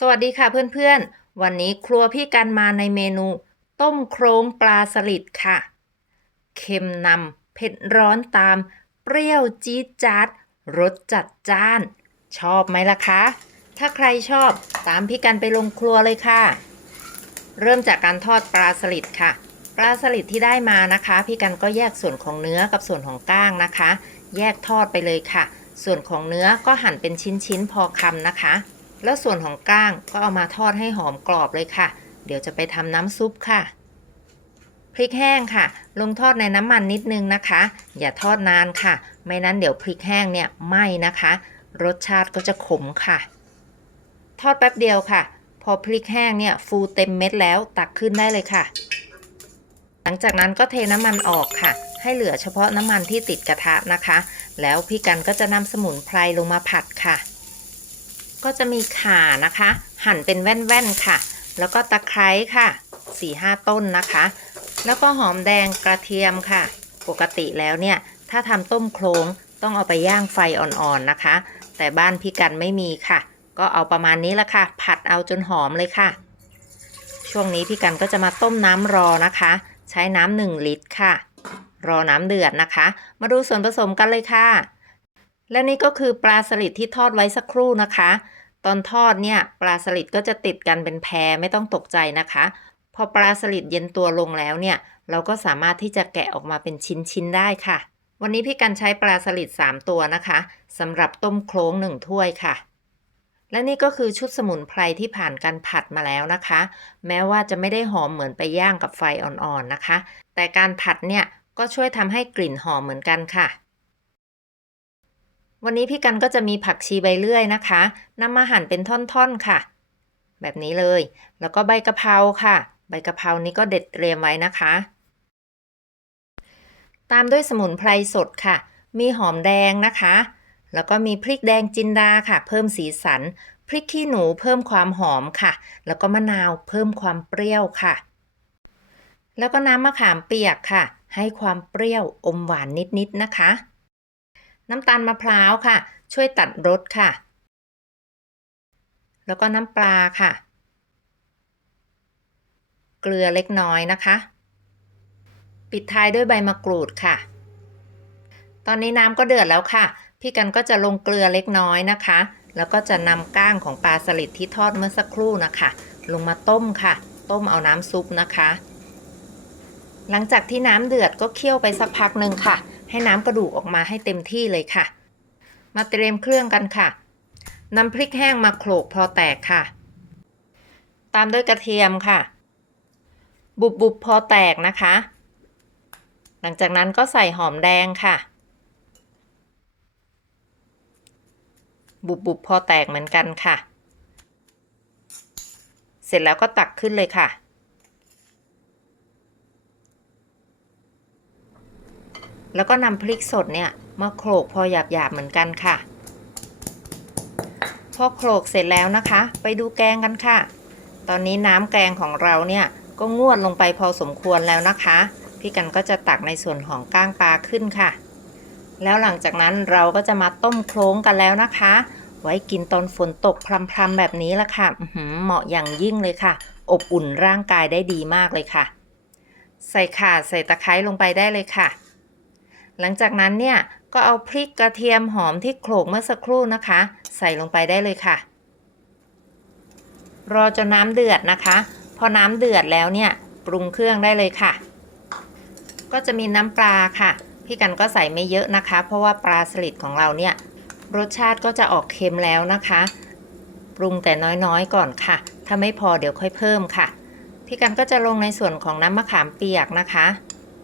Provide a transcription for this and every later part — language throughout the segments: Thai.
สวัสดีค่ะเพื่อนๆ วันนี้ครัวพี่กันมาในเมนู ต้มโครงปลาสลิดค่ะ เค็มนำเผ็ดร้อนตาม เปรี้ยวจี๊ดจ๊าดรสจัดจ้าน ชอบไหมล่ะคะ ถ้าใครชอบตามพี่กันไปลงครัวเลยค่ะ เริ่มจากการทอดปลาสลิดค่ะ ปลาสลิดที่ได้มานะคะ พี่กันก็แยกส่วนของเนื้อกับส่วนของก้างนะคะ แยกทอดไปเลยค่ะ ส่วนของเนื้อก็หั่นเป็นชิ้นๆพอคำนะคะ แล้วส่วนของก้างก็เอามาทอดให้หอมกรอบเลยค่ะ เดี๋ยวจะไปทำน้ำซุปค่ะ พริกแห้งค่ะ ลงทอดในน้ำมันนิดนึงนะคะ อย่าทอดนานค่ะ ไม่นั้นเดี๋ยวพริกแห้งเนี่ยไหม้นะคะ รสชาติก็จะขมค่ะ ทอดแป๊บเดียวค่ะ พอพริกแห้งเนี่ยฟูเต็มเม็ดแล้วตักขึ้นได้เลยค่ะ หลังจากนั้นก็เทน้ำมันออกค่ะ ให้เหลือเฉพาะน้ำมันที่ติดกระทะนะคะ แล้วพี่กันก็จะนำสมุนไพรลงมาผัดค่ะ ก็จะมีข่านะคะ หั่นเป็นแว่นๆค่ะ แล้วก็ตะไคร้ค่ะ4-5ต้นนะคะ แล้วก็หอมแดงกระเทียมค่ะ ปกติแล้วเนี่ย ถ้าทำต้มโครงต้องเอาไปย่างไฟอ่อนๆนะคะ แต่บ้านพี่กันไม่มีค่ะ ก็เอาประมาณนี้ละค่ะ ผัดเอาจนหอมเลยค่ะ ช่วงนี้พี่กันก็จะมาต้มน้ำรอนะคะ ใช้น้ำหนึ่งลิตรค่ะ รอน้ำเดือดนะคะ มาดูส่วนผสมกันเลยค่ะ และนี่ก็คือปลาสลิดที่ทอดไว้สักครู่นะคะ ตอนทอดเนี่ยปลาสลิดก็จะติดกันเป็นแพรไม่ต้องตกใจนะคะ พอปลาสลิดเย็นตัวลงแล้วเนี่ย เราก็สามารถที่จะแกะออกมาเป็นชิ้นๆได้ค่ะ วันนี้พี่กันใช้ปลาสลิด3 ตัวนะคะสำหรับต้มโครง1ถ้วยค่ะ และนี่ก็คือชุดสมุนไพรที่ผ่านการผัดมาแล้วนะคะ แม้ว่าจะไม่ได้หอมเหมือนไปย่างกับไฟอ่อนๆนะคะ แต่การผัดเนี่ยก็ช่วยทำให้กลิ่นหอมเหมือนกันค่ะ วันนี้พี่กันก็จะมีผักชีใบเลื่อยนะคะนำมาหั่นเป็นท่อนๆค่ะ แบบนี้เลย แล้วก็ใบกะเพราค่ะ ใบกะเพรานี้ก็เด็ดเตรียมไว้นะคะ ตามด้วยสมุนไพรสดค่ะ มีหอมแดงนะคะ แล้วก็มีพริกแดงจินดาค่ะ เพิ่มสีสัน พริกขี้หนูเพิ่มความหอมค่ะ แล้วก็มะนาวเพิ่มความเปรี้ยวค่ะ แล้วก็น้ำมะขามเปียกค่ะ ให้ความเปรี้ยวอมหวานนิดๆนะคะ น้ำตาลมะพร้าวค่ะ ช่วยตัดรสค่ะ แล้วก็น้ำปลาค่ะ เกลือเล็กน้อยนะคะ ปิดท้ายด้วยใบมะกรูดค่ะ ตอนนี้น้ำก็เดือดแล้วค่ะ พี่กันก็จะลงเกลือเล็กน้อยนะคะ แล้วก็จะนำก้างของปลาสลิดที่ทอดเมื่อสักครู่นะคะ ลงมาต้มค่ะ ต้มเอาน้ำซุปนะคะ หลังจากที่น้ำเดือดก็เคี่ยวไปสักพักหนึ่งค่ะ ให้น้ำกระดูกออกมาให้เต็มที่เลยค่ะ มาเตรียมเครื่องกันค่ะนำพริกแห้งมาโขลกพอแตกค่ะ ตามด้วยกระเทียมค่ะ บุบบุบพอแตกนะคะ หลังจากนั้นก็ใส่หอมแดงค่ะ บุบบุบพอแตกเหมือนกันค่ะ เสร็จแล้วก็ตักขึ้นเลยค่ะ แล้วก็นำพริกสดเนี่ยมาโขลกพอหยาบๆเหมือนกันค่ะ พอโขลกเสร็จแล้วนะคะ ไปดูแกงกันค่ะ ตอนนี้น้ำแกงของเราเนี่ยก็งวดลงไปพอสมควรแล้วนะคะ พี่กันก็จะตักในส่วนของก้างปลาขึ้นค่ะ แล้วหลังจากนั้นเราก็จะมาต้มโครงกันแล้วนะคะ ไว้กินตอนฝนตกพรำๆแบบนี้ละค่ะหเหมาะอย่างยิ่งเลยค่ะ อบอุ่นร่างกายได้ดีมากเลยค่ะ ใส่ข่าใส่ตะไคร้ลงไปได้เลยค่ะ หลังจากนั้นเนี่ยก็เอาพริกกระเทียมหอมที่โขลกเมื่อสักครู่นะคะ ใส่ลงไปได้เลยค่ะ รอจนน้ำเดือดนะคะ พอน้ำเดือดแล้วเนี่ยปรุงเครื่องได้เลยค่ะ ก็จะมีน้ำปลาค่ะ พี่กันก็ใส่ไม่เยอะนะคะ เพราะว่าปลาสลิดของเราเนี่ยรสชาติก็จะออกเค็มแล้วนะคะ ปรุงแต่น้อยๆก่อนค่ะ ถ้าไม่พอเดี๋ยวค่อยเพิ่มค่ะ พี่กันก็จะลงในส่วนของน้ำมะขามเปียกนะคะ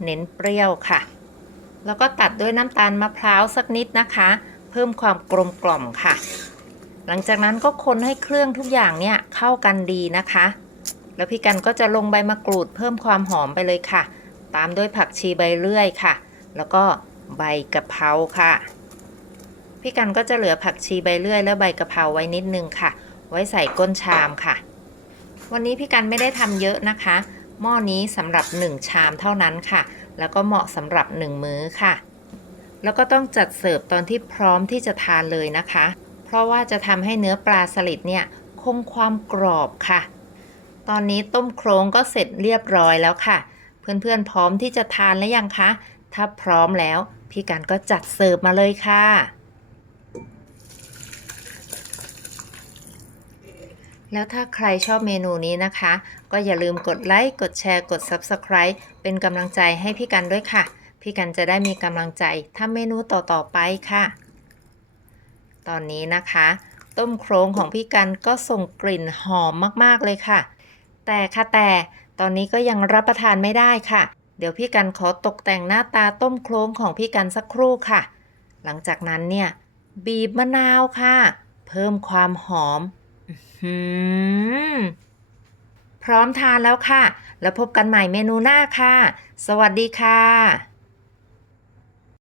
เน้นเปรี้ยวค่ะ แล้วก็ตัดด้วยน้ำตาลมะพร้าวสักนิดนะคะ เพิ่มความกลมกล่อมค่ะ หลังจากนั้นก็คนให้เครื่องทุกอย่างเนี่ยเข้ากันดีนะคะ แล้วพี่กันก็จะลงใบมะกรูดเพิ่มความหอมไปเลยค่ะ ตามด้วยผักชีใบเลื่อยค่ะ แล้วก็ใบกะเพราค่ะ พี่กันก็จะเหลือผักชีใบเลื่อยและใบกะเพราไว้นิดนึงค่ะ ไว้ใส่ก้นชามค่ะ วันนี้พี่กันไม่ได้ทำเยอะนะคะ หม้อนี้สำหรับ 1 ชามเท่านั้นค่ะ แล้วก็เหมาะสำหรับ 1 มื้อค่ะ แล้วก็ต้องจัดเสิร์ฟตอนที่พร้อมที่จะทานเลยนะคะ เพราะว่าจะทำให้เนื้อปลาสลิดเนี่ยคงความกรอบค่ะ ตอนนี้ต้มโครงก็เสร็จเรียบร้อยแล้วค่ะ เพื่อนๆพร้อมที่จะทานแล้วยังคะ ถ้าพร้อมแล้ว พี่กันก็จัดเสิร์ฟมาเลยค่ะ แล้วถ้าใครชอบเมนูนี้นะคะ ก็อย่าลืมกดไลค์ กดแชร์ กด Subscribe เป็นกำลังใจให้พี่กันด้วยค่ะ พี่กันจะได้มีกำลังใจทำเมนูต่อๆไปค่ะ ตอนนี้นะคะ ต้มโครงของพี่กันก็ส่งกลิ่นหอมมากๆเลยค่ะ แต่ค่ะแต่ตอนนี้ก็ยังรับประทานไม่ได้ค่ะ เดี๋ยวพี่กันขอตกแต่งหน้าตาต้มโครงของพี่กันสักครู่ค่ะ หลังจากนั้นเนี่ยบีบมะนาวค่ะ เพิ่มความหอม พร้อมทานแล้วค่ะ แล้วพบกันใหม่เมนูหน้าค่ะ สวัสดีค่ะ